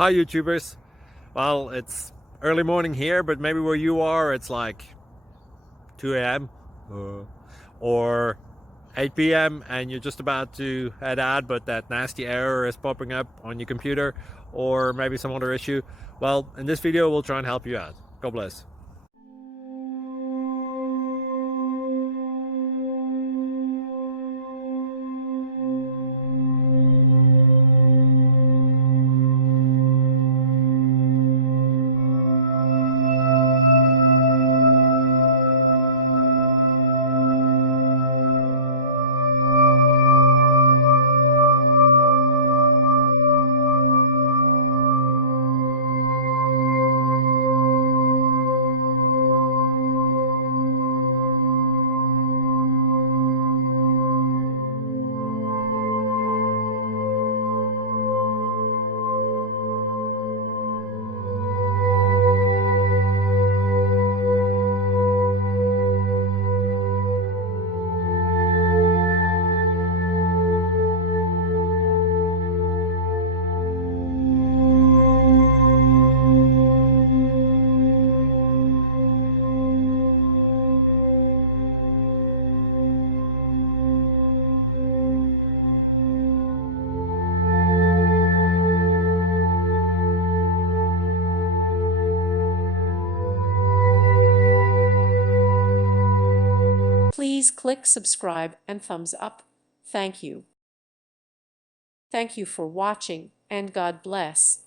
Hi YouTubers. Well, it's early morning here, but maybe where you are it's like 2 a.m. Or 8 p.m. and you're just about to head out, but that nasty error is popping up on your computer, or maybe some other issue. Well, in this video we'll try and help you out. God bless. Please click subscribe and thumbs up. Thank you. Thank you for watching, and God bless.